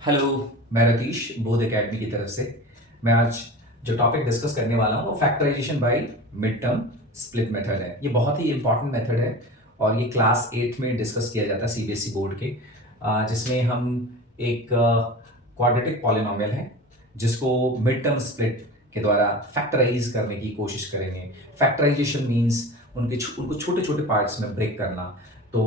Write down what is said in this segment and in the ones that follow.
Hello, मैं रतीश बोध academy की तरफ से। मैं आज जो टॉपिक डिस्कस करने वाला हूँ वो factorisation by mid term split method है। ये बहुत ही इंपॉर्टेंट मेथड है और ये क्लास 8 में डिस्कस किया जाता है सीबीएसई बोर्ड के, जिसमें हम एक क्वाड्रेटिक पॉलिनोमियल है जिसको मिड टर्म स्प्लिट के द्वारा फैक्टराइज करने की कोशिश करेंगे। फैक्टराइजेशन मीन्स उनको छोटे छोटे पार्ट्स में ब्रेक करना। तो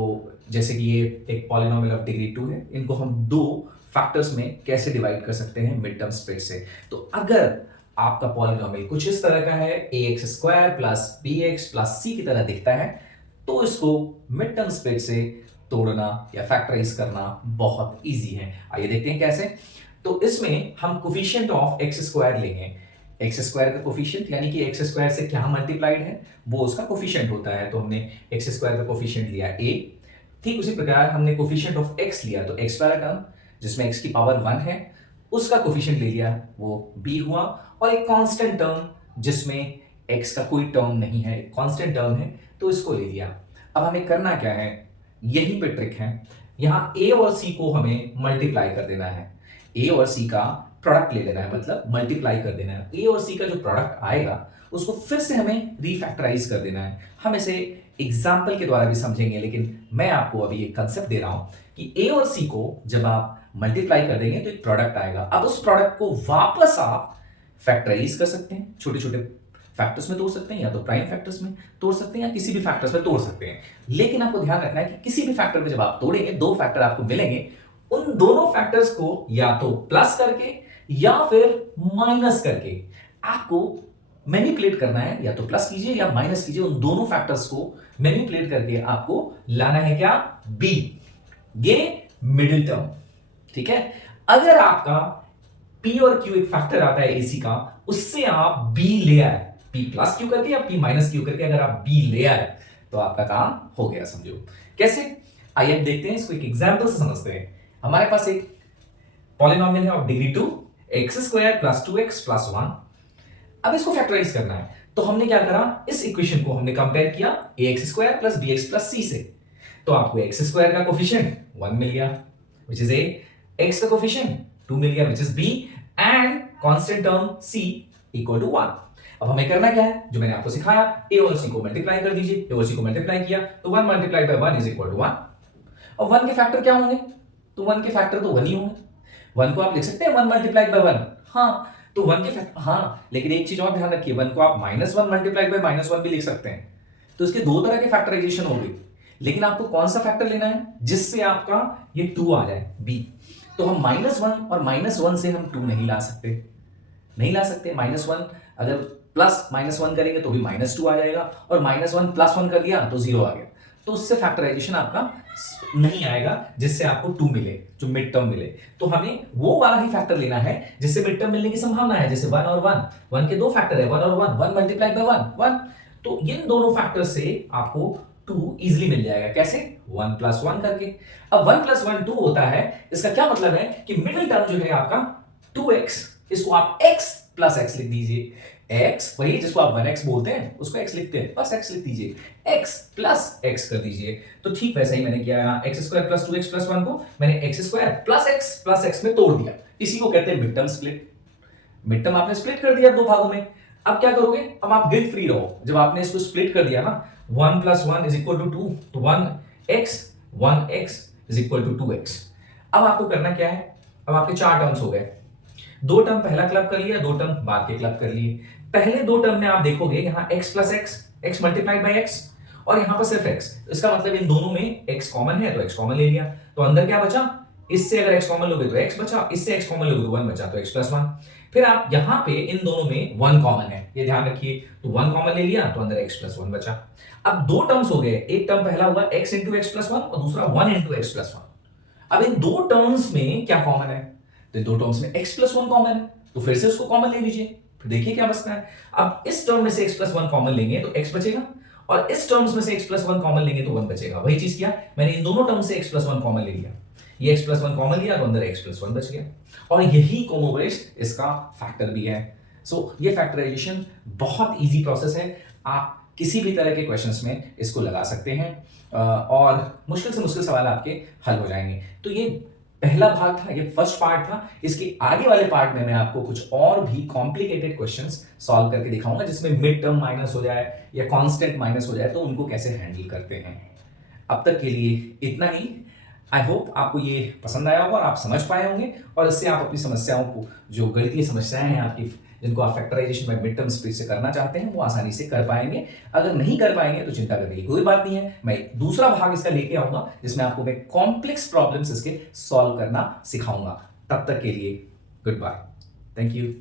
जैसे कि ये एक पॉलिनोमियल ऑफ डिग्री 2 है, इनको हम दो फैक्टर्स में कैसे डिवाइड कर सकते हैं मिड टर्म स्प्लिट से। तो अगर आपका पॉलिनोमियल कुछ इस तरह का है, A X square plus B X plus C की तरह दिखता है, तो इसको मिड टर्म स्प्लिट से तोड़ना या फैक्टराइज करना बहुत इजी है। आइए देखते हैं कैसे। तो इसमें हम कोफिशिएंट ऑफ एक्स स्क्वायर लेंगे। एक्स स्क्वायर का कोफिशिएंट यानी कि एक्स स्क्वायर से क्या मल्टीप्लाइड है वो उसका कोफिशिएंट होता है। तो हमने एक्स स्क्वायर का कोफिशिएंट लिया ए। ठीक उसी प्रकार हमने कोफिशिएंट ऑफ एक्स लिया, तो एक्स वाला टर्म जिसमें x की पावर 1 है उसका कोफिशिएंट ले लिया, वो b हुआ। और एक कांस्टेंट टर्म जिसमें x का कोई टर्म नहीं है, कांस्टेंट टर्म है, तो इसको ले लिया। अब हमें करना क्या है, यही पे ट्रिक है। यहां a और c को हमें मल्टीप्लाई कर देना है। a और c का प्रोडक्ट ले लेना है, मतलब मल्टीप्लाई कर देना है। a और c का जो प्रोडक्ट आएगा उसको फिर से हमें रीफैक्टराइज कर देना है। हम इसे एग्जाम्पल के द्वारा भी समझेंगे, लेकिन मैं आपको अभी एक कंसेप्ट दे रहा हूं कि a और c को जब आप मल्टीप्लाई कर देंगे तो एक प्रोडक्ट आएगा। अब उस प्रोडक्ट को वापस आप फैक्टराइज कर सकते हैं, छोटे छोटे फैक्टर्स में तोड़ सकते हैं, या तो प्राइम फैक्टर्स में तोड़ सकते हैं या किसी भी फैक्टर्स में तोड़ सकते हैं। लेकिन आपको ध्यान रखना है कि किसी भी फैक्टर में जब आप तोड़ेंगे, दो फैक्टर आपको मिलेंगे, उन दोनों फैक्टर्स को या तो प्लस करके या फिर माइनस करके आपको मैनिपुलेट करना है। या तो प्लस कीजिए या माइनस कीजिए, उन दोनों फैक्टर्स को मैनिपुलेट करके आपको लाना है क्या, बी, ये मिडिल टर्म। ठीक है। अगर आपका P और Q एक फैक्टर आता है AC का, उससे आप B ले आए, P प्लस Q करके या P माइनस Q करके, अगर आप B ले आए तो आपका काम हो गया, समझो कैसे। आइए देखते हैं, इसको एक एग्जांपल से समझते हैं। हमारे पास एक पॉलिनोमियल है of degree 2, x square plus 2x plus 1। अब इसको फैक्टराइज करना है, तो हमने क्या करा, इस इक्वेशन को हमने कंपेयर किया ax square plus bx plus c से। तो आपको एक्स स्क्वायर का कोफिशिएंट 1 मिल गया विच इज a, x का कोफिशिएंट 2 मिल गया which is b, and constant term c equal to 1। अब हमें करना क्या है, जो मैंने आपको सिखाया, a और c को मल्टीप्लाई कर दीजिए। a और c को मल्टीप्लाई किया तो 1 multiplied by 1 is equal to 1। और 1 के फैक्टर क्या होंगे, तो 1 के फैक्टर तो 1 ही होंगे। 1 को आप लिख सकते हैं 1 मल्टीप्लाइड बाय 1, हाँ। तो 1 के फैक्टर, हाँ, लेकिन एक चीज और ध्यान रखिए, 1 को आप -1 मल्टीप्लाइड बाय -1 भी लिख सकते हैं। तो इसके दो तरह के फैक्टराइजेशन हो गई, लेकिन आपको कौन सा फैक्टर लेना है जिससे आपका ये 2 आ जाए, b। तो हम -1 और -1 से हम 2 नहीं ला सकते, नहीं ला सकते। -1 अगर प्लस -1 करेंगे तो भी -2 आ जाएगा, और -1 प्लस 1 कर दिया तो 0 आ गया। तो उससे फैक्टराइजेशन आपका नहीं आएगा जिससे आपको 2 मिले, जो मिड टर्म मिले। तो हमें वो वाला ही फैक्टर लेना है जिससे मिड टर्म मिलने की संभावना है, जैसे 1 और 1, 1 के दो फैक्टर है, 1 और 1, 1 मल्टीप्लाइड बाय 1, 1। तो इन दोनों फैक्टर से आपको 2 इजीली मिल जाएगा, कैसे, 1 प्लस 1 करके। अब 1 प्लस 1 2 होता है, इसका क्या मतलब है कि मिडिल टर्म जो है आपका 2x, इसको आप x प्लस x लिख दीजिए। x वही जिसको आप 1x बोलते हैं उसको x लिखते हैं, बस x लिख दीजिए, x प्लस x कर दीजिए। तो ठीक वैसा ही मैंने किया, यहाँ x square plus 2x plus 1 को मैंने एक्स स्क्वायर प्लस x में तोड़ दिया। इसी को कहते हैं mid term split. Mid term आपने स्प्लिट कर दिया दो भागों में। अब क्या करोगे, अब आप गिल्ट फ्री रहो। जब आपने इसको स्प्लिट कर दिया ना, 1 प्लस 1 इज इक्वल टू 2, तो 1x is equal to 2x। अब आपको करना क्या है, अब आपके चार टर्म्स हो गए। दो टर्म पहला क्लब कर लिया, दो टर्म बाद के क्लब कर लिए। पहले दो टर्म में आप देखोगे यहाँ x plus x multiplied by x, और यहाँ पर सिर्फ x। इसका मतलब इन दोनों में x कॉमन है तो x कॉमन ले लिया, तो अंदर क्या बचा, इससे अगर x कॉमन लोगे तो x बचा, इससे x कॉमन लोगे तो 1 बचा, तो x प्लस 1। फिर आप यहाँ पे इन दोनों में 1 कॉमन है, ये ध्यान रखिए, तो 1 कॉमन ले लिया तो अंदर x प्लस 1 बचा। अब दो टर्म्स हो गए, एक टर्म पहला हुआ x इंटू एक्स प्लस 1 और दूसरा 1 इंटू एक्स प्लस 1। अब इन दो टर्म्स में क्या कॉमन है, तो दो टर्म्स में x प्लस 1 कॉमन है, तो फिर से उसको कॉमन ले लीजिए, फिर देखिए क्या बचता है। अब इस टर्म में से x प्लस 1 कॉमन लेंगे तो x बचेगा, और इस टर्म्स में से x प्लस 1 कॉमन लेंगे तो 1 बचेगा। वही चीज किया मैंने, इन दोनों टर्म से x प्लस 1 कॉमन ले लिया, ये x प्लस 1 कॉमन लिया तो अंदर x प्लस 1 बच गया, और यही कोमोवेस्ट इसका फैक्टर भी है। सो ये फैक्टराइजेशन बहुत इजी प्रोसेस है, आप किसी भी तरह के क्वेश्चंस में इसको लगा सकते हैं, और मुश्किल से मुश्किल सवाल आपके हल हो जाएंगे। तो ये पहला भाग था, ये फर्स्ट पार्ट था। इसके आगे वाले पार्ट में मैं आपको कुछ और भी कॉम्प्लिकेटेड क्वेश्चंस सॉल्व करके दिखाऊंगा, जिसमें मिड टर्म माइनस हो जाए या कांस्टेंट माइनस हो जाए तो उनको कैसे हैंडल करते हैं। अब तक के लिए इतना ही। आई होप आपको ये पसंद आया होगा और आप समझ पाए होंगे, और इससे आप अपनी समस्याओं को, जो गणितीय समस्याएं हैं आपकी, जिनको आप factorization by mid term split से करना चाहते हैं, वो आसानी से कर पाएंगे। अगर नहीं कर पाएंगे तो चिंता करने की कोई बात नहीं है, मैं दूसरा भाग इसका लेके आऊंगा जिसमें आपको मैं कॉम्प्लेक्स प्रॉब्लम्स इसके सॉल्व करना सिखाऊंगा। तब तक के लिए गुड बाय, थैंक यू।